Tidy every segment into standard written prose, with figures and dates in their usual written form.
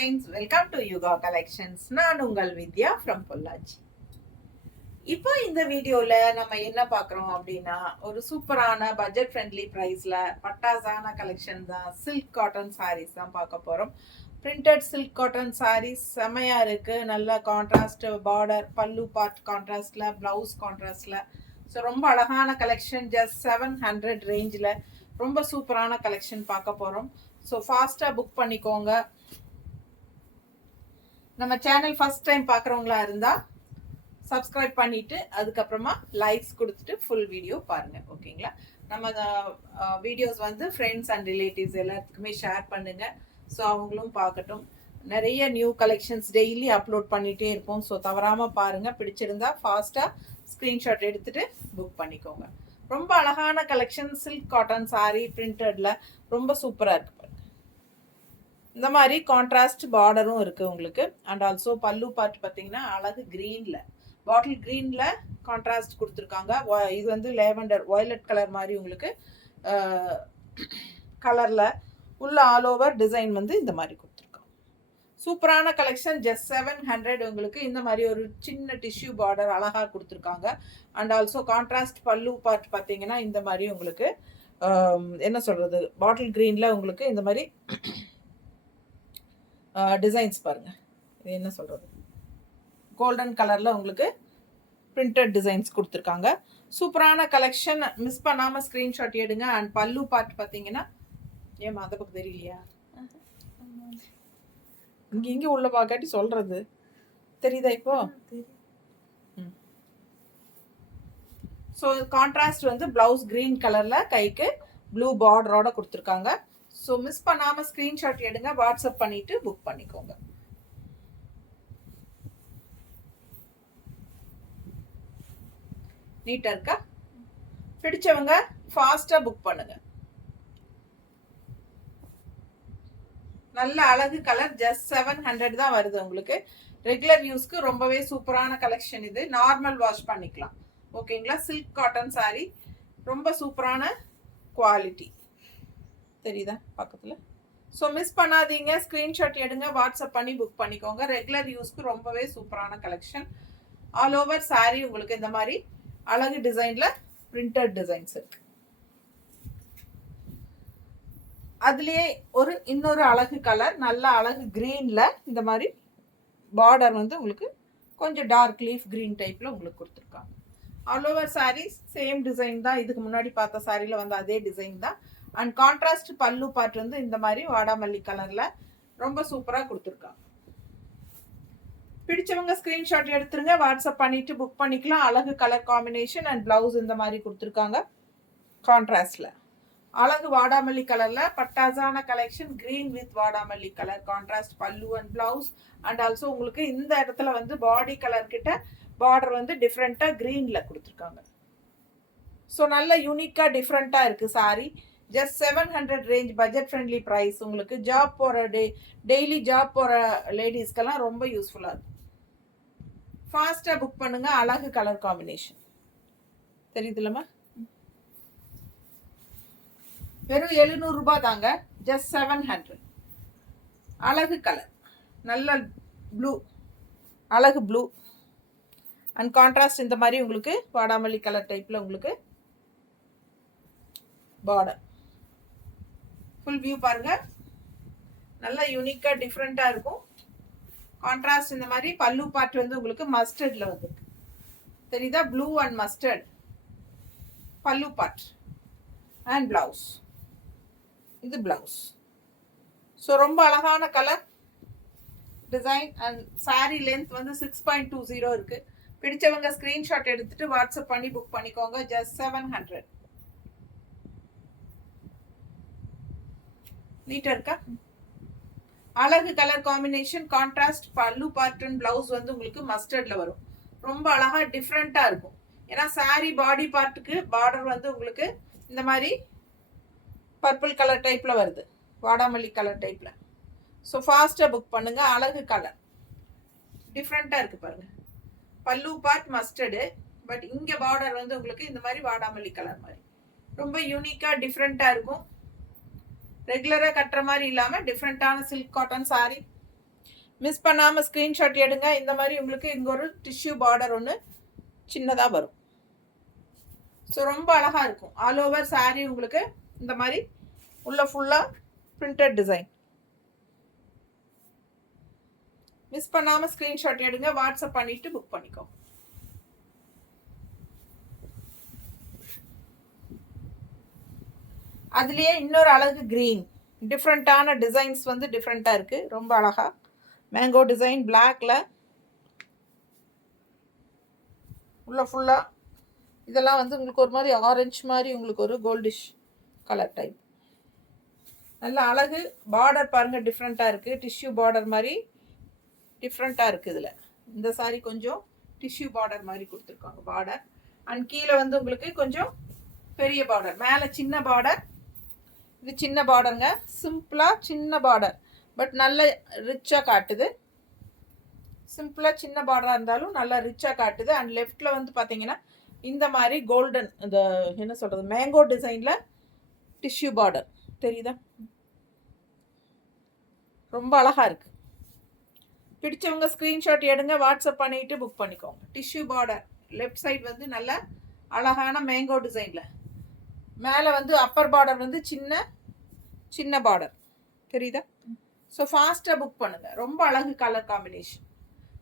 friends, welcome to Yuga Collections. நான் உங்கள் வித்யா from Pollachi. இப்போ இந்த வீடியோல நம்ம என்ன பார்க்குறோம் அப்படின்னா ஒரு சூப்பரான பட்ஜெட் ஃப்ரெண்ட்லி ப்ரைஸ்ல பட்டாசான கலெக்ஷன் தான், சில்க் காட்டன் சாரீஸ் தான் பார்க்க போறோம். பிரிண்டட் சில்க் காட்டன் சாரீஸ் செமையா இருக்கு. நல்ல கான்ட்ராஸ்ட் பார்டர், பல்லு பார்ட் கான்ட்ராஸ்ட்ல, பிளவுஸ் கான்ட்ராஸ்ட்ல. ஸோ ரொம்ப அழகான கலெக்ஷன். ஜஸ்ட் 700 ரேஞ்சில் ரொம்ப சூப்பரான கலெக்ஷன் பார்க்க போறோம். ஸோ ஃபாஸ்ட்டாக புக் பண்ணிக்கோங்க. நம்ம சேனல் ஃபர்ஸ்ட் டைம் பார்க்குறவங்களா இருந்தால் சப்ஸ்கிரைப் பண்ணிவிட்டு அதுக்கப்புறமா லைக்ஸ் கொடுத்துட்டு ஃபுல் வீடியோ பாருங்கள், ஓகேங்களா? நம்ம வீடியோஸ் வந்து ஃப்ரெண்ட்ஸ் அண்ட் ரிலேட்டிவ்ஸ் எல்லாத்துக்குமே ஷேர் பண்ணுங்கள். ஸோ அவங்களும் பார்க்கட்டும். நிறைய நியூ கலெக்ஷன்ஸ் டெய்லி அப்லோட் பண்ணிகிட்டே இருப்போம். ஸோ தவறாமல் பாருங்கள். பிடிச்சிருந்தா ஃபாஸ்ட்டாக ஸ்க்ரீன்ஷாட் எடுத்துகிட்டு புக் பண்ணிக்கோங்க. ரொம்ப அழகான கலெக்ஷன், சில்க் காட்டன் சாரீ பிரிண்டடில் ரொம்ப சூப்பராக இருக்குது. இந்த மாதிரி கான்ட்ராஸ்ட் பார்டரும் இருக்குது உங்களுக்கு. அண்ட் ஆல்சோ பல்லு பார்ட் பார்த்தீங்கன்னா அழகு க்ரீனில், பாட்டில் க்ரீனில் கான்ட்ராஸ்ட் கொடுத்துருக்காங்க. இது வந்து லேவண்டர் வயலட் கலர் மாதிரி உங்களுக்கு கலரில் உள்ள ஆல் ஓவர் டிசைன் வந்து இந்த மாதிரி கொடுத்துருக்காங்க. சூப்பரான கலெக்ஷன். ஜஸ்ட் 700 உங்களுக்கு. இந்த மாதிரி ஒரு சின்ன டிஷ்யூ பார்டர் அழகாக கொடுத்துருக்காங்க. அண்ட் ஆல்சோ கான்ட்ராஸ்ட் பல்லு பார்ட் பார்த்தீங்கன்னா இந்த மாதிரி உங்களுக்கு என்ன சொல்கிறது, பாட்டில் க்ரீனில் உங்களுக்கு இந்த மாதிரி டிசைன்ஸ் பாருங்கள். இது என்ன சொல்கிறது, கோல்டன் கலரில் உங்களுக்கு பிரிண்டட் டிசைன்ஸ் கொடுத்துருக்காங்க. சூப்பரான கலெக்ஷன். மிஸ் பண்ணாமல் ஸ்க்ரீன்ஷாட் எடுங்க. அண்ட் பல்லு பார்ட் பார்த்தீங்கன்னா, ஏமா அதை பக்கம் தெரியலையா? இங்கே உள்ள பார்க்காட்டி சொல்கிறது தெரியுதா இப்போ? ஸோ கான்ட்ராஸ்ட் வந்து ப்ளவுஸ் க்ரீன் கலரில் கைக்கு ப்ளூ பார்டரோட கொடுத்துருக்காங்க. ஸோ மிஸ் பண்ணாமல் ஸ்க்ரீன்ஷாட் எடுங்க, வாட்ஸ்அப் பண்ணிவிட்டு புக் பண்ணிக்கோங்க. நீட்டாக இருக்கா? பிடிச்சவங்க ஃபாஸ்ட்டாக புக் பண்ணுங்க. நல்ல அழகு கலர். ஜஸ்ட் 700 தான் வருது உங்களுக்கு. ரெகுலர் யூஸ்க்கு ரொம்பவே சூப்பரான கலெக்ஷன் இது. நார்மல் வாஷ் பண்ணிக்கலாம், ஓகேங்களா? சில்க் காட்டன் சாரீ, ரொம்ப சூப்பரான குவாலிட்டி. தெரியுதா பக்கத்தில்? ஸோ மிஸ் பண்ணாதீங்க, ஸ்க்ரீன்ஷாட் எடுங்க, வாட்ஸ்அப் பண்ணி புக் பண்ணிக்கோங்க. ரெகுலர் யூஸ்க்கு ரொம்பவே சூப்பரான கலெக்ஷன். ஆல் ஓவர் சாரீ உங்களுக்கு இந்த மாதிரி அழகு டிசைனில் பிரிண்டட் டிசைன்ஸ் இருக்கு. அதுலேயே இன்னொரு அழகு கலர், நல்ல அழகு க்ரீனில் இந்த மாதிரி பார்டர் வந்து உங்களுக்கு கொஞ்சம் டார்க் லீஃப் க்ரீன் டைப்பில் உங்களுக்கு கொடுத்துருக்காங்க. All over sarees same design தான். இதுக்கு முன்னாடி பார்த்த சாரியில் வந்து அதே டிசைன் தான். அண்ட் கான்ட்ராஸ்ட் பல்லு பார்ட் வந்து இந்த மாதிரி வாடாமல்லி கலரில் ரொம்ப சூப்பராக கொடுத்துருக்காங்க. பிடிச்சவங்க ஸ்க்ரீன்ஷாட் எடுத்துருங்க, வாட்ஸ்அப் பண்ணிவிட்டு புக் பண்ணிக்கலாம். அழகு கலர் காம்பினேஷன். அண்ட் ப்ளவுஸ் இந்த மாதிரி கொடுத்துருக்காங்க கான்ட்ராஸ்டில். அழகு வாடாமல்லி கலரில் பட்டாசான கலெக்ஷன். க்ரீன் வித் வாடாமல்லி colour contrast pallu and blouse. And also உங்களுக்கு இந்த இடத்துல வந்து பாடி கலர் கிட்ட பார்டர் வந்து டிஃப்ரெண்ட்டாக க்ரீனில் கொடுத்துருக்காங்க. ஸோ நல்ல யூனிக்காக டிஃப்ரெண்ட்டாக இருக்குது saree. Just 700 range, budget friendly price. உங்களுக்கு ஜாப் போகிற டெய்லி ஜாப் போகிற லேடிஸ்க்கெல்லாம் ரொம்ப யூஸ்ஃபுல்லாக இருக்கும். ஃபாஸ்ட்டாக புக் பண்ணுங்கள். அழகு கலர் காம்பினேஷன் தெரியுதுல்லம்மா? வெறும் 700 ரூபாய் தாங்க. ஜஸ்ட் 700. அழகு கலர், நல்ல ப்ளூ, அழகு ப்ளூ அண்ட் கான்ட்ராஸ்ட் இந்த மாதிரி உங்களுக்கு வாடாமல்லி கலர் டைப்பில் உங்களுக்கு பார்டர். ஃபுல் வியூ பாருங்க, நல்லா யூனிக்காக டிஃப்ரெண்ட்டாக இருக்கும். கான்ட்ராஸ்ட் இந்த மாதிரி பல்லு பார்ட் வந்து உங்களுக்கு மஸ்டர்டில் வந்துருக்கு. தெரியுதா? ப்ளூ அண்ட் மஸ்டர்ட் பல்லு பார்ட் அண்ட் ப்ளவுஸ். இது ப்ளவுஸ். ஸோ ரொம்ப அழகான colour design. And sari length வந்து 6.20 இருக்குது. பிடிச்சவங்க ஸ்க்ரீன்ஷாட் எடுத்துகிட்டு வாட்ஸ்அப் பண்ணி புக் பண்ணிக்கோங்க. ஜஸ்ட் 700. நீட்டாக இருக்கா? அழகு கலர் காம்பினேஷன். கான்ட்ராஸ்ட் பல்லு பார்ட் அண்ட் ப்ளவுஸ் வந்து உங்களுக்கு மஸ்டர்டில் வரும். ரொம்ப அழகாக டிஃப்ரெண்ட்டாக இருக்கும். ஏன்னா சாரீ பாடி பார்ட்டுக்கு பார்டர் வந்து உங்களுக்கு இந்த மாதிரி பர்பிள் கலர் டைப்பில் வருது, வாடாமல்லி கலர் டைப்பில். ஸோ ஃபாஸ்ட்டாக புக் பண்ணுங்கள். அழகு கலர் டிஃப்ரெண்ட்டாக இருக்குது பாருங்கள். பல்லு பார்ட் மஸ்டர்டு, பட் இங்கே பார்டர் வந்து உங்களுக்கு இந்த மாதிரி வாடாமல்லி கலர் மாதிரி ரொம்ப யூனிக்காக டிஃப்ரெண்ட்டாக இருக்கும். ரெகுலராக கட்டுற மாதிரி இல்லாமல் டிஃப்ரெண்ட்டான சில்க் காட்டன் சாரீ. மிஸ் பண்ணாமல் ஸ்க்ரீன்ஷாட் எடுங்க. இந்த மாதிரி உங்களுக்கு இங்கே ஒரு டிஷ்யூ பார்டர் ஒன்று சின்னதாக வரும். ஸோ ரொம்ப அழகாக இருக்கும். ஆல் ஓவர் சாரீ உங்களுக்கு இந்த மாதிரி உள்ள ஃபுல்லாக பிரிண்டட் டிசைன். மிஸ் பண்ணாமல் ஸ்க்ரீன்ஷாட் எடுங்க, வாட்ஸ்அப் பண்ணிவிட்டு புக் பண்ணிக்கோ. அதுலேயே இன்னொரு அழகு க்ரீன், டிஃப்ரெண்ட்டான டிசைன்ஸ் வந்து டிஃப்ரெண்ட்டாக இருக்குது. ரொம்ப அழகாக மேங்கோ டிசைன் பிளாக்ல உள்ள ஃபுல்லாக இதெல்லாம் வந்து உங்களுக்கு ஒரு மாதிரி ஆரஞ்சு மாதிரி உங்களுக்கு ஒரு கோல்டிஷ் கலர் டைப். நல்ல அழகு. பார்டர் பாருங்கள் டிஃப்ரெண்ட்டாக இருக்குது. டிஷ்யூ பார்டர் மாதிரி டிஃப்ரெண்ட்டாக இருக்குது. இதில் இந்த சாரீ கொஞ்சம் டிஷ்யூ பார்டர் மாதிரி கொடுத்துருக்காங்க பார்டர். அண்ட் கீழே வந்து உங்களுக்கு கொஞ்சம் பெரிய பார்டர், மேலே சின்ன பார்டர். இது சின்ன பார்டருங்க, சிம்பிளாக சின்ன பார்டர், பட் நல்ல ரிச்சாக காட்டுது. சிம்பிளாக சின்ன பார்டராக இருந்தாலும் நல்லா ரிச்சாக காட்டுது. அண்ட் லெஃப்டில் வந்து பார்த்தீங்கன்னா இந்த மாதிரி கோல்டன், இந்த என்ன சொல்கிறது, மேங்கோ டிசைனில் டிஷ்யூ பார்டர் தெரியுதா? ரொம்ப அழகாக இருக்குது. பிடிச்சவங்க ஸ்க்ரீன்ஷாட் எடுங்க, வாட்ஸ்அப் பண்ணிவிட்டு புக் பண்ணிக்கோங்க. டிஷ்யூ பார்டர் லெஃப்ட் சைடு வந்து நல்ல அழகான மேங்கோ டிசைனில், மேலே வந்து அப்பர் பார்டர் வந்து சின்ன சின்ன பார்டர் தெரியுதா? ஸோ ஃபாஸ்ட்டாக புக் பண்ணுங்கள். ரொம்ப அழகு கலர் காம்பினேஷன்.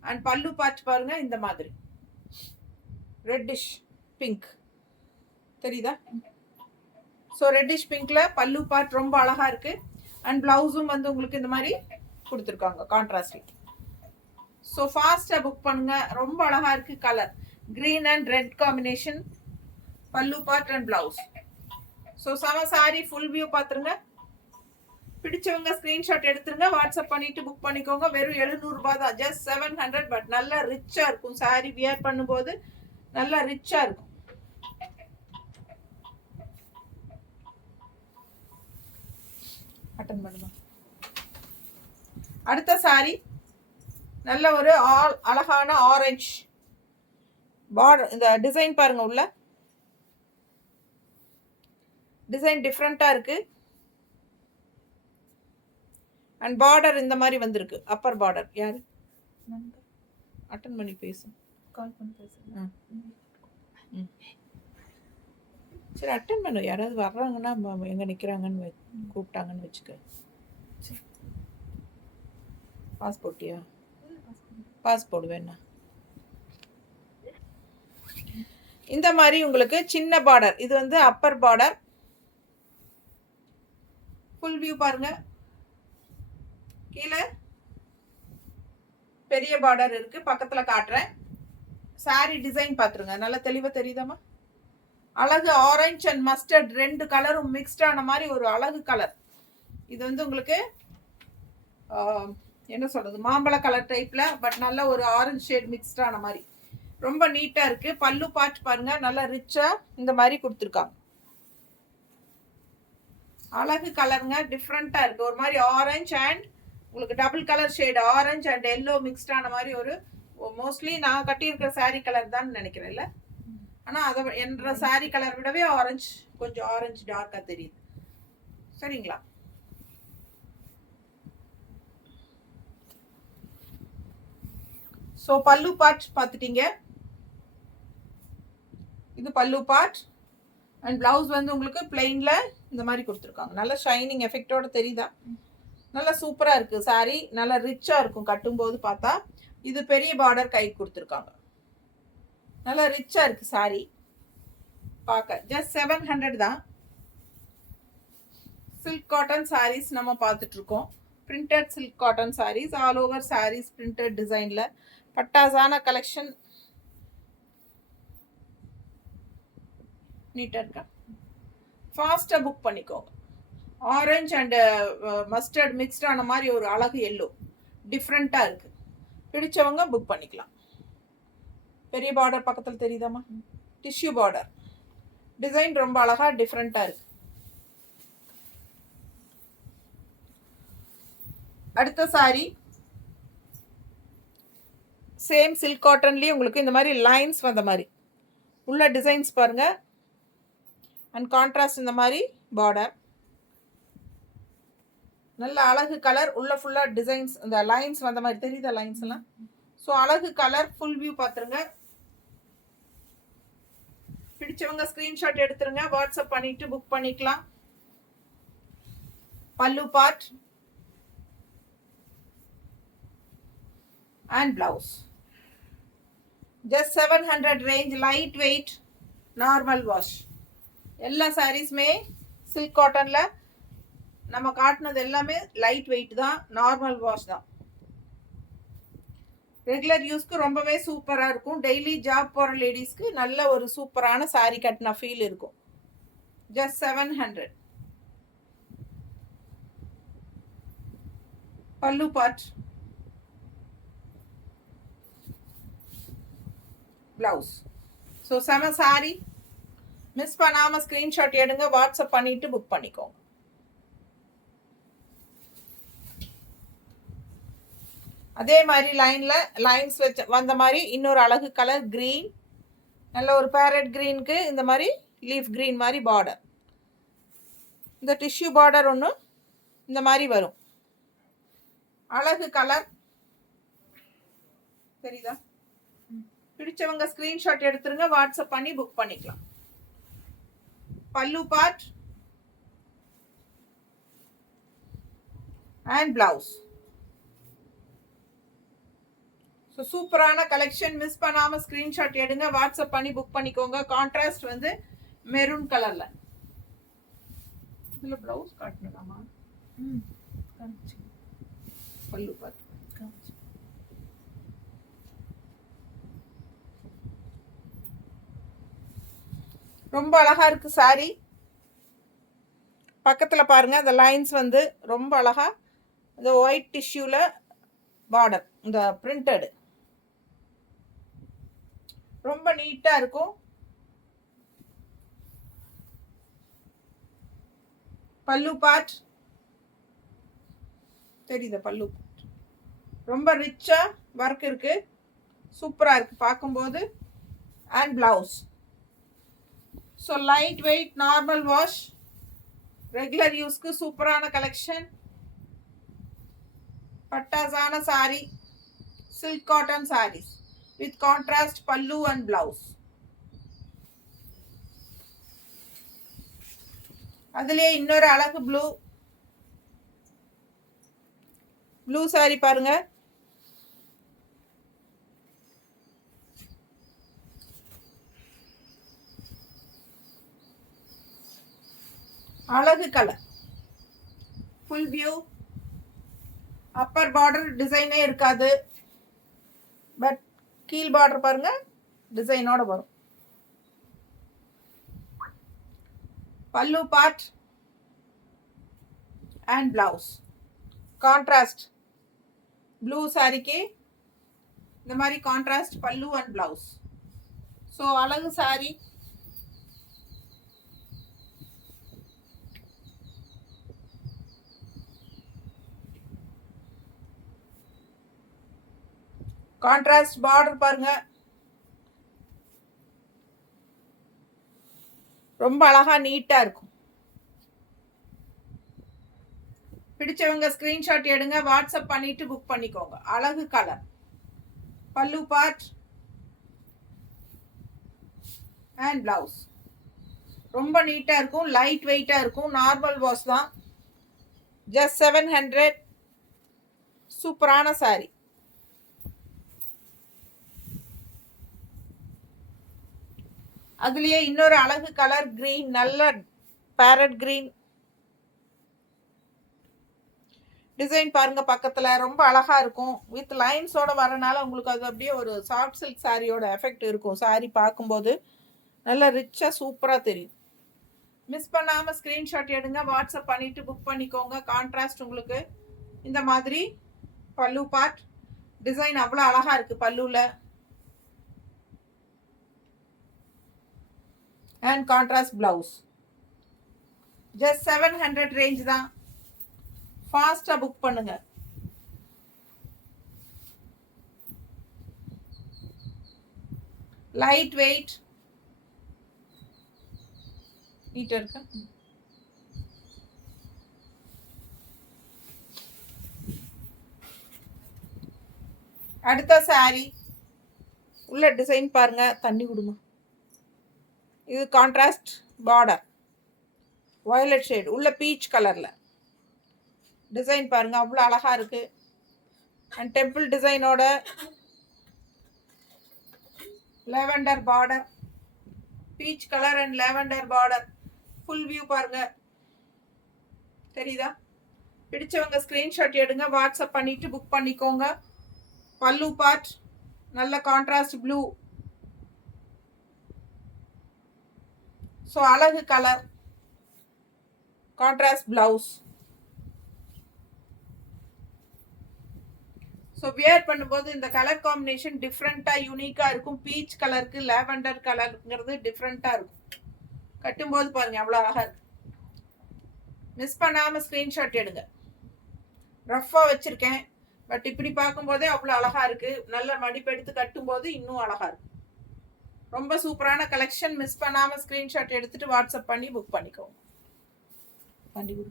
அண்ட் பல்லு பார்த்து பாருங்கள், இந்த மாதிரி ரெட்டிஷ் பிங்க் தெரியுதா? ஸோ ரெட்டிஷ் பிங்க்ல பல்லு பார்ட் ரொம்ப அழகாக இருக்குது. அண்ட் ப்ளவுஸும் வந்து உங்களுக்கு இந்த மாதிரி கொடுத்துருக்காங்க கான்ட்ராஸ்டிங். ஸோ ஃபாஸ்ட்டாக புக் பண்ணுங்கள். ரொம்ப அழகாக இருக்குது colour. Green and red combination, பல்லு பார்ட் அண்ட் ப்ளவுஸ். ஸோ சம சாரி ஃபுல் வியூ பார்த்துருங்க. பிடிச்சவங்க ஸ்க்ரீன்ஷாட் எடுத்துருங்க, வாட்ஸ்அப் பண்ணிட்டு புக் பண்ணிக்கோங்க. வெறும் 700 ரூபாய் தான், ஜஸ்ட் 700. பட் நல்லா ரிச்சாக இருக்கும். சாரி வியர் பண்ணும்போது நல்லா ரிச்சாக இருக்கும். அட்டன் பண்ணுங்க. அடுத்த சாரி நல்ல ஒரு அழகான ஆரஞ்சு பார்டர். இந்த டிசைன் பாருங்க, உள்ள டிசைன் டிஃப்ரெண்ட்டாக இருக்குது. அண்ட் பார்டர் இந்த மாதிரி வந்திருக்கு, அப்பர் பார்டர். யார் அட்டன் பண்ணி பேசும், கால் பண்ணி பேசுங்க. சரி அட்டன் பண்ணு. யாராவது வர்றாங்கன்னா எங்கே நிற்கிறாங்கன்னு கூப்பிட்டாங்கன்னு வச்சுக்க. பாஸ்போர்ட்டியா? பாஸ்போர்ட் வேணா. இந்த மாதிரி உங்களுக்கு சின்ன பார்டர். இது வந்து அப்பர் பார்டர். ஃபுல் வியூ பாருங்க. கீழே பெரிய பார்டர் இருக்கு, பக்கத்துல காட்டுறேன். சாரி டிசைன் பார்த்துருங்க, நல்லா தெளிவாக தெரியுதாமா? அழகு ஆரஞ்சு அண்ட் மஸ்டர்ட் ரெண்டு கலரும் மிக்ஸ்ட் ஆன மாதிரி ஒரு அழகு கலர். இது வந்து உங்களுக்கு என்ன சொல்றது, மாம்பழ கலர் டைப்ல, பட் நல்ல ஒரு ஆரஞ்சு ஷேட் மிக்ஸ்ட் ஆன மாதிரி ரொம்ப நீட்டா இருக்கு. பல்லு பார்த்து பாருங்க, நல்லா ரிச்சா இந்த மாதிரி கொடுத்துருக்காங்க. அழகு கலருங்க, டிஃப்ரெண்டா இருக்கு. ஒரு மாதிரி ஆரஞ்சு அண்ட் உங்களுக்கு double colour shade, orange and yellow mixed ஆன மாதிரி ஒரு, மோஸ்ட்லி நான் கட்டியிருக்கிற சாரீ கலர் தான் நினைக்கிறேன் இல்லை, ஆனால் அதை என்ற சாரீ கலர் விடவே ஆரஞ்சு, கொஞ்சம் ஆரஞ்சு டார்க்காக தெரியுது. சரிங்களா? ஸோ பல்லு பார்ட் பார்த்துட்டீங்க. இது பல்லு பார்ட். அண்ட் பிளவுஸ் வந்து உங்களுக்கு பிளெயின்ல இந்த மாதிரி கொடுத்துருக்காங்க. நல்ல ஷைனிங் எஃபெக்டோட தெரியுதா? நல்லா சூப்பராக இருக்குது சாரீ. நல்லா ரிச்சாக இருக்கும் கட்டும்போது பார்த்தா. இது பெரிய பார்டர் கை கொடுத்துருக்காங்க. நல்லா ரிச்சாக இருக்குது சாரீ பார்க்க. ஜஸ்ட் 700 தான். சில்க் காட்டன் சாரீஸ் நம்ம பார்த்துட்ருக்கோம். Printed silk cotton sarees, all over sarees printed டிசைனில் பட்டாசான கலெக்ஷன். நீட்டாக இருக்கா? ஃபாஸ்ட்டாக புக் பண்ணிக்கோங்க. ஆரஞ்சு அண்டு மஸ்டர்ட் மிக்ஸ்ட் ஆன மாதிரி ஒரு அழகு எல்லோ டிஃப்ரெண்ட்டாக இருக்குது. பிடிச்சவங்க புக் பண்ணிக்கலாம். பெரிய பார்டர் பக்கத்தில் தெரியுதாம்மா? டிஷ்யூ பார்டர் டிசைன் ரொம்ப அழகாக டிஃப்ரெண்ட்டாக இருக்குது. அடுத்த சாரி சேம் சில்க் காட்டன்லேயே உங்களுக்கு இந்த மாதிரி லைன்ஸ் வந்த மாதிரி உள்ள டிசைன்ஸ் பாருங்கள். அண்ட் கான்ட்ராஸ்ட் இந்த மாதிரி பார்டர். நல்ல அழகு கலர், உள்ள ஃபுல்லா டிசைன்ஸ், இந்த லைன்ஸ் வந்த மாதிரி தெரியுதா லைன்ஸ் எல்லாம். ஸோ அழகு கலர், ஃபுல் வியூ பார்த்துருங்க. பிடிச்சவங்க ஸ்கிரீன்ஷாட் எடுத்துருங்க, வாட்ஸ்அப் பண்ணிட்டு புக் பண்ணிக்கலாம். பல்லு part and blouse. Just 700 range, light weight, normal wash. எல்லா சாரீஸ்மே சில்க் காட்டன்ல நம்ம காட்டினது எல்லாமே லைட் வெயிட் தான், நார்மல் வாஷ் தான். ரெகுலர் யூஸ்க்கு ரொம்பவே சூப்பராக இருக்கும். டெய்லி ஜாப் போகிற லேடிஸ்க்கு நல்ல ஒரு சூப்பரான சாரீ கட்டின ஃபீல் இருக்கும். ஜஸ்ட் 700. பல்லு பார்ட், பிளவுஸ். ஸோ செம சாரி, மிஸ் பண்ணாமல் ஸ்க்ரீன்ஷாட் எடுங்க, வாட்ஸ்அப் பண்ணிட்டு புக் பண்ணிக்கோங்க. அதே மாதிரி லைன்ஸ் வச்ச வந்த மாதிரி இன்னொரு அழகு கலர் க்ரீன், நல்ல ஒரு பேரட் க்ரீனுக்கு இந்த மாதிரி லீஃப் க்ரீன் மாதிரி பார்டர். இந்த டிஷ்யூ பார்டர் ஒன்று இந்த மாதிரி வரும். அழகு கலர் தெரியுதா? பிடிச்சவங்க ஸ்கிரீன்ஷாட் எடுத்துருங்க, வாட்ஸ்அப் பண்ணி புக் பண்ணிக்கலாம். பல்லு பார்ட் அண்ட் பிளவுஸ். ஸோ சூப்பரான கலெக்ஷன், மிஸ் பண்ணாமல் ஸ்க்ரீன்ஷாட் எடுங்க, வாட்ஸ்அப் பண்ணி புக் பண்ணிக்கோங்க. கான்ட்ராஸ்ட் வந்து மெரூன் கலரில். இதில் ப்ளவுஸ் காட்டணுமா? பல்லு பார்ட். ரொம்ப அழகா இருக்கு சாரி. பக்கத்தில் பாருங்க, அந்த லைன்ஸ் வந்து ரொம்ப அழகா, இந்த ஒயிட் டிஷ்யூல பார்டர், இந்த பிரிண்டட் ரொம்ப நீட்டா இருக்கும். பல்லு பார்ட் தெரியுது, பல்லு ரொம்ப ரிச்சா ஒர்க் இருக்கு, சூப்பரா இருக்கு பார்க்கும்போது. And blouse. So light weight, normal wash, regular யூஸ்க்கு சூப்பரான கலெக்ஷன். பட்டாசான sari, silk cotton saris with contrast pallu and blouse. அதுலயே இன்னொரு அழகு ப்ளூ சாரி பாருங்க. அழகு colour, full view. Upper border டிசைனே இருக்காது, பட் கீழ் பார்டர் பாருங்க டிசைனோட வரும். Pallu part and blouse. Contrast blue சாரிக்கு இந்த மாதிரி contrast pallu and blouse. So அழகு சாரி. கான்ட்ராஸ்ட் பார்டர் பாருங்க, ரொம்ப அழகா நீட்டா இருக்கும். பிடிச்சவங்க ஸ்கிரீன்ஷாட் எடுங்க, வாட்ஸ்அப் பண்ணிட்டு புக் பண்ணிக்கோங்க. அழகு கலர், பல்லு பார்ட் அண்ட் பிளவுஸ். ரொம்ப நீட்டா இருக்கும், லைட் வெயிட்டா இருக்கும், நார்மல் வாஷ் தான். ஜஸ்ட் 700. சூப்பரான சாரி. அதுலயே இன்னொரு அழகு கலர் கிரீன், நல்ல பேரட் கிரீன் டிசைன் பாருங்க. பக்கத்துல ரொம்ப அழகா இருக்கும், வித் லைன்ஸோட வரனால உங்களுக்கு அது அப்படியே ஒரு சாஃப்ட் சில்க் சாரியோட எஃபெக்ட் இருக்கும். சாரி பார்க்கும்போது நல்ல ரிச்சா சூப்பரா தெரியும். மிஸ் பண்ணாம ஸ்கிரீன்ஷாட் எடுங்க, வாட்ஸ்அப் பண்ணிட்டு புக் பண்ணிக்கோங்க. கான்ட்ராஸ்ட் உங்களுக்கு இந்த மாதிரி பல்லு பார்ட் டிசைன் அவ்வளோ அழகா இருக்கு பல்லுல. and contrast blouse. Just 700 range தான். ஃபாஸ்டா புக் பண்ணுங்க. லைட் வெயிட், நீட்டா இருக்கு. அடுத்த சாரி உள்ள டிசைன் பாருங்க, தண்ணி விடுமா. இது கான்ட்ராஸ்ட் பார்டர், வயலட் ஷேட் உள்ள பீச் கலர்ல டிசைன் பாருங்க, அவ்வளோ அழகா இருக்கு. அண்ட் டெம்பிள் டிசைனோட lavender border, peach colour and lavender border. Full view பாருங்க, தெரியுதா? பிடிச்சவங்க ஸ்கிரீன்ஷாட் எடுங்க, வாட்ஸ்அப் பண்ணிட்டு புக் பண்ணிக்கோங்க. பல்லு பார்ட் நல்ல கான்ட்ராஸ்ட் ப்ளூ. ஸோ அழகு colour, contrast blouse. So wear பண்ணும்போது இந்த கலர் காம்பினேஷன் டிஃப்ரெண்ட்டாக யூனிக்காக இருக்கும். பீச் கலருக்கு லேவெண்டர் கலருங்கிறது டிஃப்ரெண்ட்டாக இருக்கும். கட்டும்போது பாருங்க அவ்வளோ அழகாக இருக்கு. மிஸ் பண்ணாமல் ஸ்க்ரீன்ஷாட் எடுங்க. ரஃப்பாக வச்சுருக்கேன், பட் இப்படி பார்க்கும்போதே அவ்வளோ அழகாக இருக்குது. நல்ல மடிப்பெடுத்து கட்டும்போது இன்னும் அழகாக இருக்கும். ரொம்ப சூப்பரான கலெக்ஷன். மிஸ் பண்ணாமல் ஸ்க்ரீன்ஷாட் எடுத்துகிட்டு வாட்ஸ்அப் பண்ணி புக் பண்ணிக்கோங்க. பண்ணி கொடு.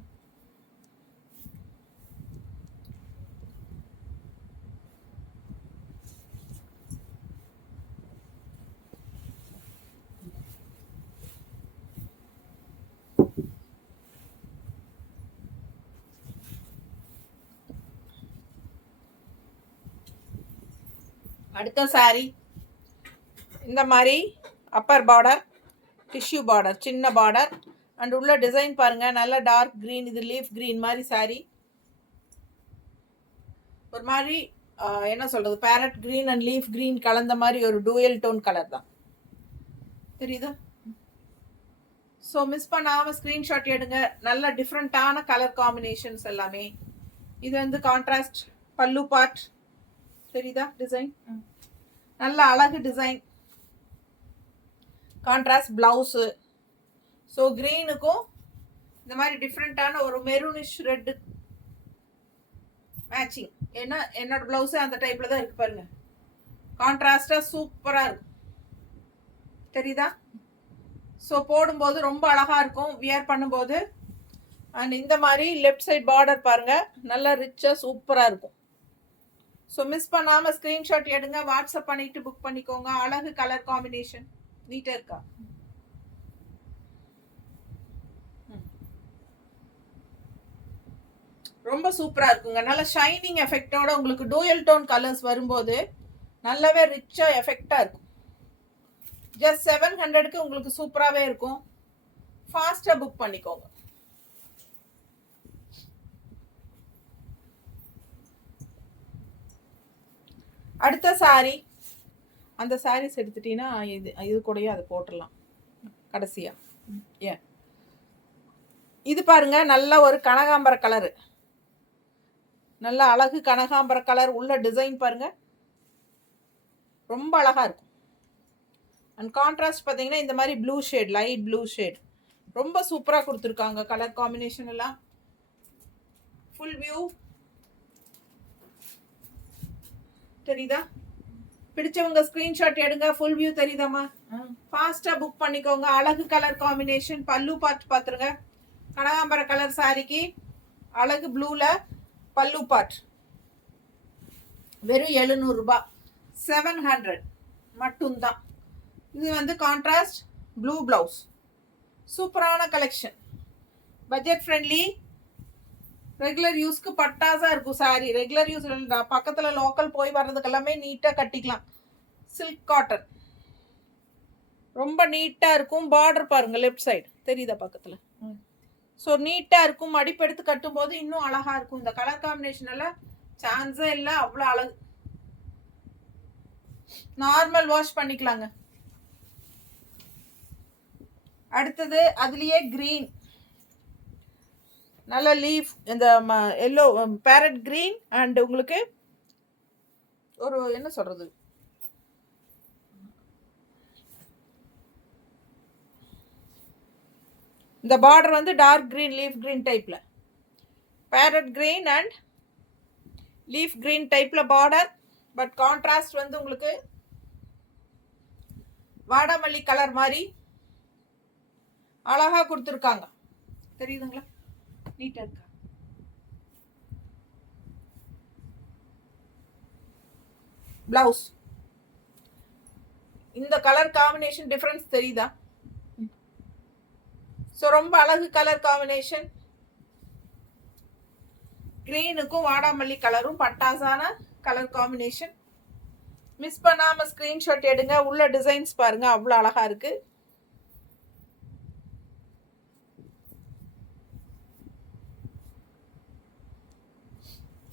அடுத்த சாரி இந்த மாதிரி அப்பர் பார்டர், டிஷ்யூ பார்டர், சின்ன பார்டர். அண்ட் உள்ள டிசைன் பாருங்க, நல்ல டார்க் க்ரீன். இது லீஃப் க்ரீன் மாதிரி சாரி. ஒரு மாதிரி என்ன சொல்றது, farad green and leaf green கலந்த மாதிரி ஒரு டூயல் டோன் கலர் தான், தெரியுதா? ஸோ மிஸ் பண்ணாமல் ஸ்க்ரீன்ஷாட் எடுங்க. நல்ல டிஃப்ரெண்ட்டான கலர் காம்பினேஷன்ஸ் எல்லாமே. இது வந்து கான்ட்ராஸ்ட் பல்லு பார்ட், தெரியுதா? டிசைன் நல்ல அழகு டிசைன். Contrast blouse. ஸோ க்ரீனுக்கும் இந்த மாதிரி டிஃப்ரெண்ட்டான ஒரு மெரூனிஷ் ரெட்டு மேட்சிங். ஏன்னா என்னோட ப்ளவுஸு அந்த டைப்பில் தான் இருக்குது பாருங்க. கான்ட்ராஸ்டாக சூப்பராக இருக்கும், தெரியுதா? ஸோ போடும்போது ரொம்ப அழகாக இருக்கும் வியர் பண்ணும்போது. அண்ட் இந்த மாதிரி லெஃப்ட் சைட் பார்டர் பாருங்கள், நல்லா ரிச்சாக சூப்பராக இருக்கும். ஸோ மிஸ் பண்ணாமல் ஸ்க்ரீன்ஷாட் எடுங்க, வாட்ஸ்அப் பண்ணிட்டு புக் பண்ணிக்கோங்க. அழகு கலர் காம்பினேஷன், நீட்டாக இருக்கா? ரொம்ப சூப்பராக இருக்குங்க. நல்ல ஷைனிங் எஃபெக்டோட உங்களுக்கு டூயல் டோன் கலர்ஸ் வரும்போது நல்லாவே ரிச்சாக எஃபெக்டாக இருக்கும். ஜஸ்ட் 700க்கு உங்களுக்கு சூப்பராகவே இருக்கும். ஃபாஸ்ட்டாக புக் பண்ணிக்கோங்க. அடுத்த சாரி, அந்த சாரீஸ் எடுத்துட்டீங்கன்னா இது கூடயே அதை போட்டுடலாம் கடைசியா. ஏன் இது பாருங்க, நல்ல ஒரு கனகாம்பர கலரு, நல்ல அழகு கனகாம்பர கலர். உள்ள டிசைன் பாருங்க, ரொம்ப அழகா இருக்கும். அண்ட் கான்ட்ராஸ்ட் பார்த்தீங்கன்னா இந்த மாதிரி blue shade, light blue shade, ரொம்ப சூப்பராக கொடுத்துருக்காங்க கலர் காம்பினேஷன் எல்லாம். ஃபுல் வியூ தெரியுதா? பிடிச்சவங்க ஸ்கிரீன்ஷாட் எடுங்க. ஃபுல் வியூ தெரியுதாமா? ஃபாஸ்டா புக் பண்ணிக்கோங்க. அழகு கலர் காம்பினேஷன். பல்லு பார்ட் பார்த்துருங்க. கனகாம்பர கலர் சாரிக்கு அழகு ப்ளூல பல்லு பார்ட். வெறும் 700 ரூபாய், 700 மட்டும்தான். இது வந்து கான்ட்ராஸ்ட் ப்ளூ பிளவுஸ். சூப்பரான கலெக்ஷன், பட்ஜெட் ஃப்ரெண்ட்லி, ரெகுலர் யூஸ்க்கு பட்டாசா இருக்கும் சாரி. ரெகுலர் யூஸ் பக்கத்துல லோக்கல் போய் வர்றதுக்கு எல்லாமே நீட்டா கட்டிக்கலாம். சில்க் காட்டன், ரொம்ப நீட்டா இருக்கும். பார்டர் பாருங்க லெஃப்ட் சைடு தெரியுதா பக்கத்துல? ஸோ நீட்டா இருக்கும். மடிப்பெடுத்து கட்டும் போது இன்னும் அழகா இருக்கும். இந்த கலர் காம்பினேஷன் எல்லாம் சான்ஸே இல்லை, அவ்வளோ அழகு. நார்மல் வாஷ் பண்ணிக்கலாங்க. அடுத்தது அதுலயே கிரீன், நல்ல லீஃப், இந்த எல்லோ பேரட் கிரீன். அண்ட் உங்களுக்கு ஒரு என்ன சொல்றது, இந்த பார்டர் வந்து டார்க் கிரீன், லீஃப் கிரீன் டைப்ல, farad green and leaf green டைப்ல பார்டர். பட் கான்ட்ராஸ்ட் வந்து உங்களுக்கு வாடாமல்லி கலர் மாதிரி அழகா கொடுத்துருக்காங்க, தெரியுதுங்களா? நீட்டா இருக்கா? பிளவுஸ். இந்த கலர் காம்பினேஷன் டிஃபரன்ஸ் தெரியுதா? ஸோ ரொம்ப அழகு கலர் காம்பினேஷன். கிரீனுக்கும் வாடாமல்லி கலரும் பட்டாசான கலர் காம்பினேஷன். மிஸ் பண்ணாம ஸ்கிரீன்ஷாட் எடுங்க. உள்ள டிசைன்ஸ் பாருங்க, அவ்வளோ அழகா இருக்கு.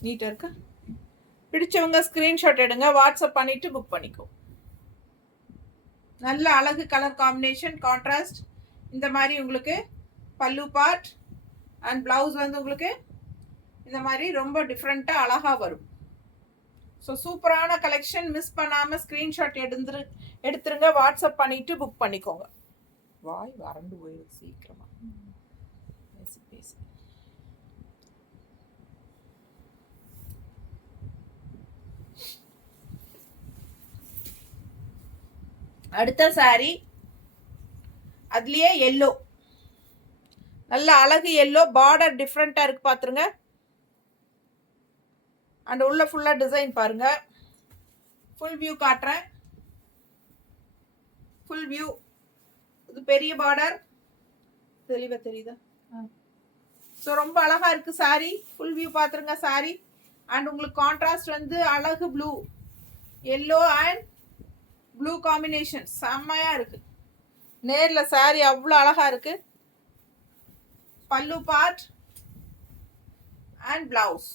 நீட்டா இருக்கு. பிடிச்சவங்க ஸ்கிரீன்ஷாட் எடுங்க, வாட்ஸ்அப் பண்ணிட்டு புக் பண்ணிக்கோ. நல்ல அழகு கலர் காம்பினேஷன், கான்ட்ராஸ்ட். இந்த மாதிரி உங்களுக்கு பல்லு பார்ட் அண்ட் பிளவுஸ் வந்து உங்களுக்கு இந்த மாதிரி ரொம்ப டிஃப்ரெண்ட்டாக அழகாக வரும். ஸோ சூப்பரான கலெக்ஷன். மிஸ் பண்ணாமல் ஸ்க்ரீன்ஷாட் எடுத்துருங்க, வாட்ஸ்அப் பண்ணிட்டு புக் பண்ணிக்கோங்க. வாய் வறண்டு போயிடுது சீக்கிரமா. பேசி பேசி அடுத்த சாரி அதுலயே எல்லோ, நல்ல அழகு எல்லோ. பார்டர் டிஃப்ரெண்டா இருக்கு பாத்துருங்க. அண்ட் உள்ள ஃபுல்லா டிசைன் பாருங்க. ஃபுல் வியூ காட்டுறேன். Full view. இது பெரிய பார்டர், தெளிவா தெரியுதா? ஸோ ரொம்ப அழகா இருக்கு சாரி. ஃபுல் வியூ பாத்துருங்க சாரி. அண்ட் உங்களுக்கு கான்ட்ராஸ்ட் வந்து அழகு blue, yellow and blue combination செம்மையா இருக்கு. நேர்ல சாரி அவ்வளோ அழகா இருக்கு. Pallu part and blouse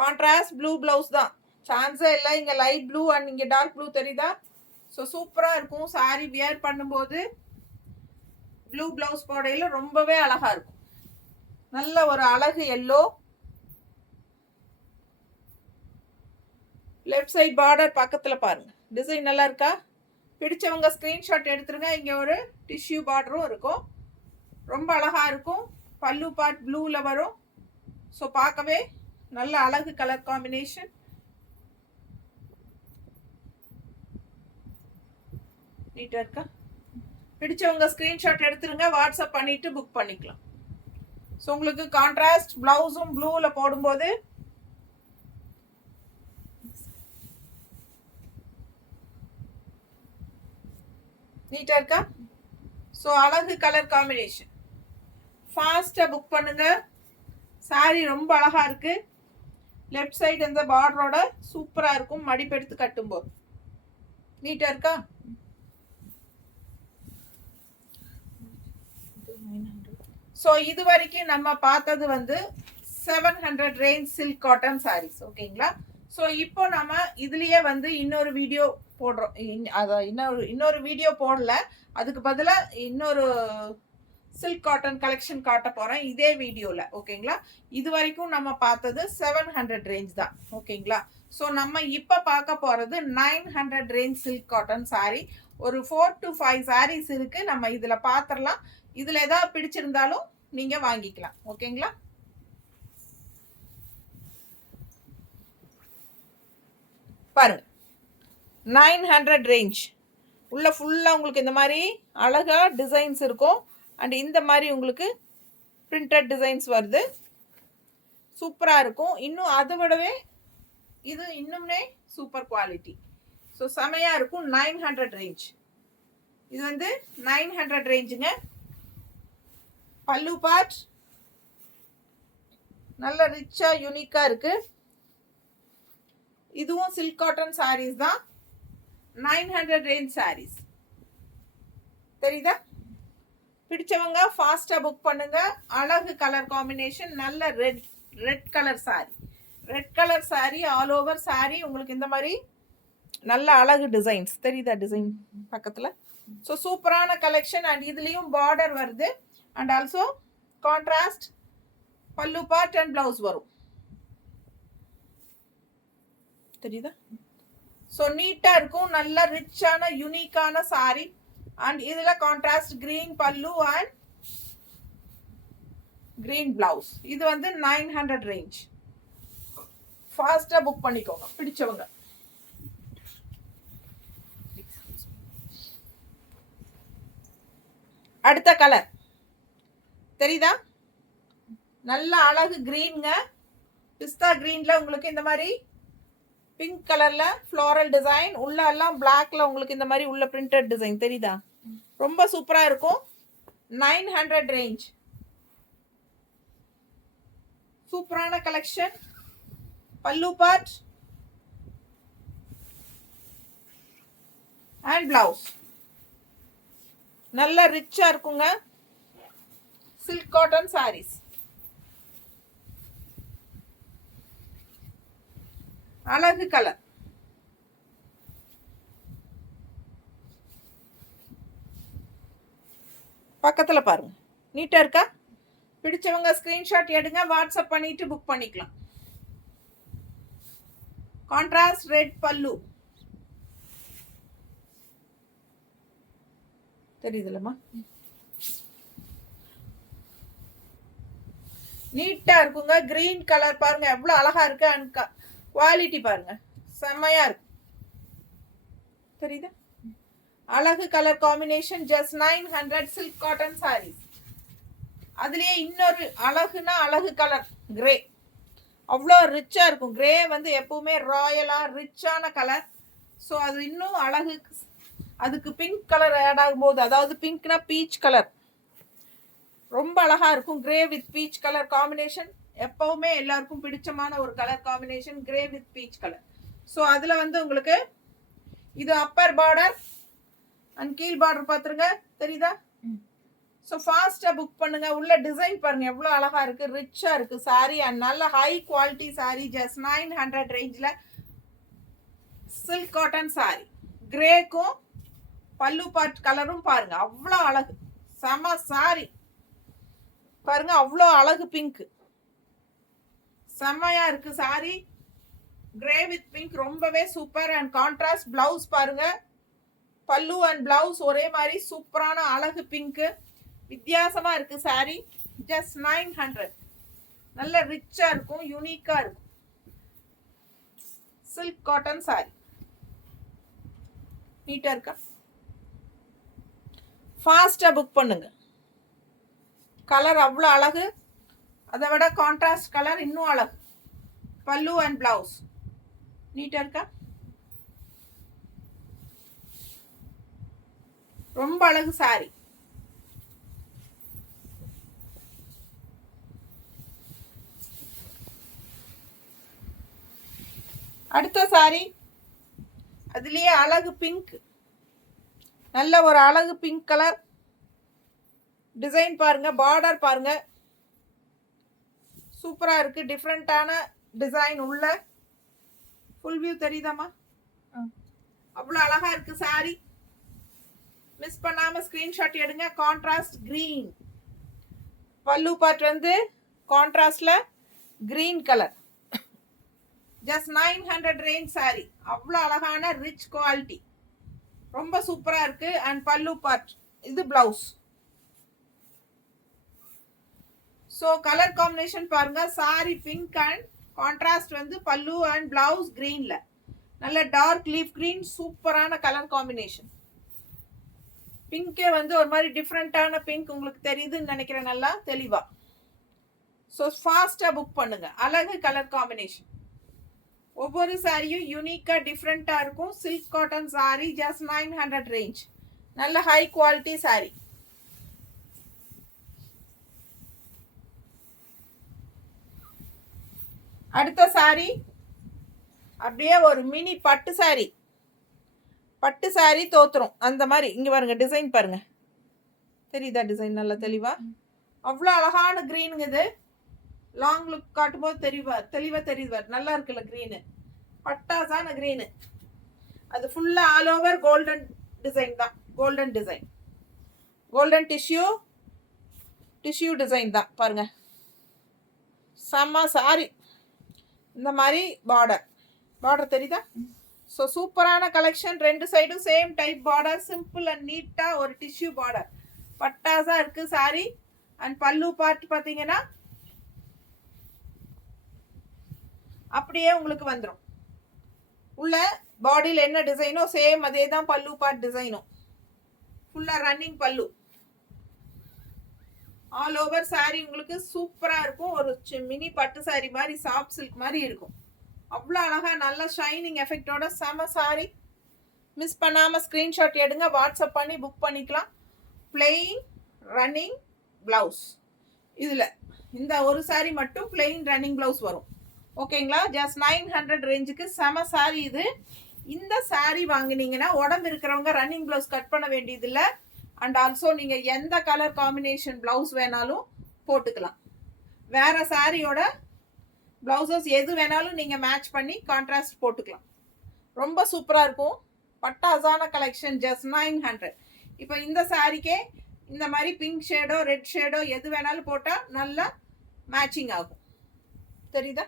contrast blue blouse தான், சான்ஸே இல்லை. இங்க லைட் ப்ளூ அண்ட் இங்க டார்க் ப்ளூ தெரியுதா? ஸோ சூப்பரா இருக்கும் சாரி. வியர் பண்ணும்போது ப்ளூ பிளவுஸ் போடையில ரொம்பவே அழகா இருக்கும். நல்ல ஒரு அழகு எல்லோ. லெஃப்ட் சைட் பார்டர் பக்கத்துல பாருங்க, டிசைன் நல்லா இருக்கா? பிடிச்சவங்க ஸ்கிரீன்ஷாட் எடுத்துருங்க. இங்க ஒரு டிஷ்யூ பார்டரும் இருக்கும், ரொம்ப அழகா இருக்கும். பல்லு பார்ட் ப்ளூல வரும். ஸோ பார்க்கவே நல்ல அழகு கலர் காம்பினேஷன். நீட்டா இருக்கா? பிடிச்சவங்க ஸ்கிரீன்ஷாட் எடுத்துருங்க, வாட்ஸ்அப் பண்ணிட்டு புக் பண்ணிக்கலாம். ஸோ உங்களுக்கு கான்ட்ராஸ்ட் பிளவுஸும் ப்ளூல போடும்போது நீட்டா இருக்கா? ஸோ அழகு கலர் காம்பினேஷன். ஃபாஸ்டா புக் பண்ணுங்க. சாரி ரொம்ப அழகா இருக்கு. லெஃப்ட் சைடு இந்த பார்டரோட சூப்பரா இருக்கும் மடிப்பெடுத்து கட்டும்போது. நீட்டா இருக்கா? ஸோ இது வரைக்கும் நம்ம பார்த்தது வந்து 700 ரேஞ்ச் சில்க் காட்டன் சாரீஸ். ஓகேங்களா? ஸோ இப்போ நம்ம இதுலயே வந்து இன்னொரு வீடியோ போடுறோம். இன்னொரு வீடியோ போடல, அதுக்கு பதிலாக இன்னொரு சில்க் காட்டன் கலெக்ஷன் காட்ட போறேன் இதே வீடியோல. ஓகேங்களா? இது வரைக்கும் நம்ம பார்த்தது 700 ரேஞ்ச் தான். ஓகேங்களா? ஸோ நம்ம இப்போ பார்க்க போறது 900 ரேஞ்ச் சில்க் காட்டன் சாரி. ஒரு 4 to 5 சாரீஸ் இருக்கு, நம்ம இதுல பாத்திரலாம். இதுல ஏதாவது பிடிச்சிருந்தாலும் நீங்க வாங்கிக்கலாம். ஓகேங்களா? பாருங்க, 900 ரேஞ்ச் உள்ள ஃபுல்லா உங்களுக்கு இந்த மாதிரி அழகா டிசைன்ஸ் இருக்கும். அண்ட் இந்த மாதிரி உங்களுக்கு பிரிண்டட் டிசைன்ஸ் வருது, சூப்பரா இருக்கும். இன்னும் அதை விடவே இது இன்னுமே சூப்பர் குவாலிட்டி. ஸோ செமையா இருக்கும். 900 ரேஞ்ச். இது வந்து 900 ரேஞ்சுங்க. பல்லு பார்ட் நல்ல ரிச்சா யூனிக்கா இருக்கு. இதுவும் சில்க் காட்டன் சாரீஸ் தான். 900 ரேஞ்ச் சாரீஸ் தெரியுதா? பிடிச்சவங்க ஃபாஸ்டா புக் பண்ணுங்க. அழகு கலர் காம்பினேஷன், நல்ல red colour sorry. Red colour sorry, all over sorry உங்களுக்கு இந்த மாதிரி நல்ல அழகு டிசைன்ஸ் தெரியுதா? டிசைன் பக்கத்துல. ஸோ சூப்பரான கலெக்ஷன். அண்ட் இதுலயும் பார்டர் வருது அண்ட் ஆல்சோ கான்ட்ராஸ்ட் பல்லு பார்ட் அண்ட் பிளவுஸ் வரும். தெரியுதா? ஸோ நீட்டா இருக்கும். நல்ல ரிச்சான யூனிக்கான சாரி. அண்ட் இதுல கான்ட்ராஸ்ட் கிரீன் பல்லு அண்ட் கிரீன் பிளவுஸ். இது வந்து 900 ரேஞ்ச். ஃபாஸ்டா புக் பண்ணிக்கோங்க பிடிச்சவங்க. அடுத்த கலர் தெரியுதா? நல்ல அழகு கிரீன்ங்க. பிஸ்தா கிரீன்ல உங்களுக்கு இந்த மாதிரி பிங்க் கலர்ல ஃப்ளோரல் டிசைன், உள்ள எல்லாம் பிளாக்ல உங்களுக்கு இந்த மாதிரி உள்ள பிரிண்டட் டிசைன் தெரியுதா? ரொம்ப சூப்பரா இருக்கும். 900 ரேஞ்ச். சூப்பரான கலெக்ஷன். பல்லு பார்ட் அண்ட் பிளவுஸ் நல்ல ரிச்சா இருக்குங்க. Silk cotton sarees. அழகு கலர். பக்கத்துல பாருங்க, நீட்டா இருக்கா? பிடிச்சவங்க ஸ்கிரீன்ஷாட் எடுங்க, வாட்ஸ்அப் பண்ணிட்டு புக் பண்ணிக்கலாம். கான்ட்ராஸ்ட் ரெட் பல்லு தெரியுதுலமா? நீட்டா இருக்குங்க. கிரீன் கலர் பாருங்க எவ்வளவு அழகா இருக்கு. அண்ட் குவாலிட்டி பாருங்க செம்மையா இருக்கு. தெரியுதா? அழகு colour combination. Just 900 silk cotton sarees. அதுலயே இன்னொரு அழகுனா அழகு கலர் கிரே. அவ்வளோ ரிச்சா இருக்கும். கிரே வந்து எப்பவுமே ராயலா ரிச்சான கலர். ஸோ அது இன்னும் அழகு. அதுக்கு பிங்க் கலர் ஆட் ஆகும்போது, அதாவது பிங்க்னா பீச் கலர், ரொம்ப அழகா இருக்கும். Grey with peach colour combination எப்பவுமே எல்லாருக்கும் பிடிச்சமான ஒரு colour combination, grey with peach colour. So அதுல வந்து உங்களுக்கு இது அப்பர் பார்டர் அண்ட் கீழ் பார்டர் பார்த்துருங்க, தெரியுதா? ஸோ ஃபாஸ்டா புக் பண்ணுங்க. உள்ள டிசைன் பாருங்க எவ்வளோ அழகா இருக்கு, ரிச்சா இருக்கு சாரி. அண்ட் நல்ல ஹை குவாலிட்டி சாரி. ஜஸ்ட் 900 ரேஞ்சில் சில்க் காட்டன் சாரி. கிரேக்கும் பல்லு பார்ட் கலரும் பாருங்க அவ்வளோ அழகு. செம சாரி பாருங்க, அவ்வளோ அழகு. பிங்க் செம்மையா இருக்கு சாரி. கிரே வித் பிங்க் ரொம்பவே சூப்பர். அண்ட் கான்ட்ராஸ்ட் பிளவுஸ் பாருங்க. பல்லு அண்ட் பிளவுஸ் ஒரே மாதிரி சூப்பரான அழகு பிங்க். வித்தியாசமா இருக்கு சாரி. ஜஸ்ட் 900. நல்ல ரிச்சா இருக்கும், யூனிக்கா இருக்கும். Silk cotton sorry. நீட்டா இருக்கா? ஃபாஸ்டா புக் பண்ணுங்க. கலர் அவ்வளோ அழகு. அதை விட கான்ட்ராஸ்ட் கலர் இன்னும் அழகு. பல்லு அண்ட் பிளவுஸ் நீட்டா இருக்கா? ரொம்ப அழகு சாரி. அடுத்த சாரி அதுலயே அழகு பிங்க். நல்ல ஒரு அழகு பிங்க் கலர் டிசைன் பாருங்க. பார்டர் பாருங்க சூப்பரா இருக்கு. டிஃப்ரெண்டான டிசைன் உள்ள. ஃபுல் வியூ தெரியுதாமா? அவ்வளோ அழகா இருக்கு சாரி. மிஸ் பண்ணாம ஸ்கிரீன்ஷாட் எடுங்க. Contrast green. பல்லு பார்ட் வந்து கான்ட்ராஸ்ட்ல green colour. Just 900 range sari. அவ்வளோ அழகான ரிச் குவாலிட்டி, ரொம்ப சூப்பரா இருக்கு. அண்ட் பல்லு பார்ட் இது பிளவுஸ். ஸோ கலர் காம்பினேஷன் பாருங்க. சாரி பிங்க் அண்ட் கான்ட்ராஸ்ட் வந்து பல்லு அண்ட் பிளவுஸ் கிரீன்ல. நல்ல டார்க் லீஃப் கிரீன். சூப்பரான கலர் காம்பினேஷன். பிங்கே வந்து ஒரு மாதிரி டிஃப்ரெண்டான பிங்க் உங்களுக்கு தெரியுதுன்னு நினைக்கிறேன் நல்லா தெளிவா. ஸோ ஃபாஸ்டா புக் பண்ணுங்க. அழகு கலர் காம்பினேஷன். ஒவ்வொரு சாரியும் யூனிக்கா டிஃப்ரெண்டா இருக்கும். Silk cotton sorry. Just 900 range. நல்ல ஹை குவாலிட்டி சாரி. அடுத்த சாரி அப்படியே ஒரு மினி பட்டு சாரி. பட்டு சாரி தோத்துரும் அந்த மாதிரி. இங்க பாருங்க டிசைன் பாருங்க, தெரியுதா? டிசைன் நல்லா தெளிவா அவ்வளோ அழகான கிரீனுங்க. இது லாங் லுக் காட்டும் போது தெளிவா தெரியுது. நல்லா இருக்குல்ல கிரீனு? பட்டாசான கிரீனு. அது ஃபுல்லா ஆல் ஓவர் கோல்டன் டிசைன் தான். Golden design, golden tissue design தான் பாருங்க. செம்ம சாரி. இந்த மாதிரி பார்டர் தெரியுதா? ஸோ சூப்பரான கலெக்ஷன். ரெண்டு சைடும் same type border. Simple and நீட்டா ஒரு டிஷ்யூ பார்டர். பட்டாசா இருக்கு சாரி. அண்ட் பல்லு பார்ட் பார்த்தீங்கன்னா அப்படியே உங்களுக்கு வந்துடும். உள்ள பாடியில் என்ன டிசைனோ சேம் அதே தான் பல்லு பார்ட் டிசைனும். ஃபுல்லா ரன்னிங் பல்லு. ஆல் ஓவர் சாரி உங்களுக்கு சூப்பரா இருக்கும். ஒரு மினி பட்டு சாரி மாதிரி, சாஃப்ட் சில்க் மாதிரி இருக்கும். அவ்வளோ அழகா நல்ல ஷைனிங் எஃபெக்டோட செம சாரி. மிஸ் பண்ணாமல் ஸ்க்ரீன்ஷாட் எடுங்க, வாட்ஸ்அப் பண்ணி புக் பண்ணிக்கலாம். Plain running blouse. இதில் இந்த ஒரு சாரி மட்டும் பிளெயின் ரன்னிங் ப்ளவுஸ் வரும். ஓகேங்களா? ஜஸ்ட் 900 ரேஞ்சுக்கு செம சாரி இது. இந்த சாரி வாங்கினீங்கன்னா உடம்பு இருக்கிறவங்க ரன்னிங் ப்ளவுஸ் கட் பண்ண வேண்டியதில்லை. அண்ட் ஆல்சோ நீங்கள் எந்த கலர் காம்பினேஷன் ப்ளவுஸ் வேணாலும் போட்டுக்கலாம். வேற சாரியோட ப்ளவுசஸ் எது வேணாலும் நீங்கள் மேட்ச் பண்ணி கான்ட்ராஸ்ட் போட்டுக்கலாம். ரொம்ப சூப்பராக இருக்கும். பட்டாசான கலெக்ஷன். ஜஸ்ட் 900. இப்போ இந்த சாரிக்கே இந்த மாதிரி பிங்க் ஷேடோ ரெட் ஷேடோ எது வேணாலும் போட்டால் நல்லா மேட்சிங் ஆகும். தெரியுதா?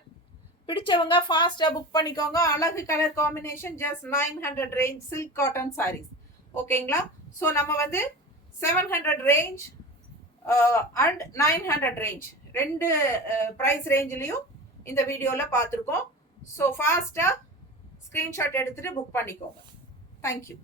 பிடிச்சவங்க ஃபாஸ்ட்டாக புக் பண்ணிக்கோங்க. அழகு colour combination. Just 900 range silk cotton saris. ஓகேங்களா? ஸோ நம்ம வந்து 700 ரேஞ்ச் அண்ட் 900 ரேஞ்ச் ரெண்டு ப்ரைஸ் ரேஞ்சிலையும் இந்த வீடியோவில் பார்த்துருக்கோம். ஸோ ஃபாஸ்ட்டாக ஸ்க்ரீன்ஷாட் எடுத்துகிட்டு புக் பண்ணிக்கோங்க. தேங்க்யூ.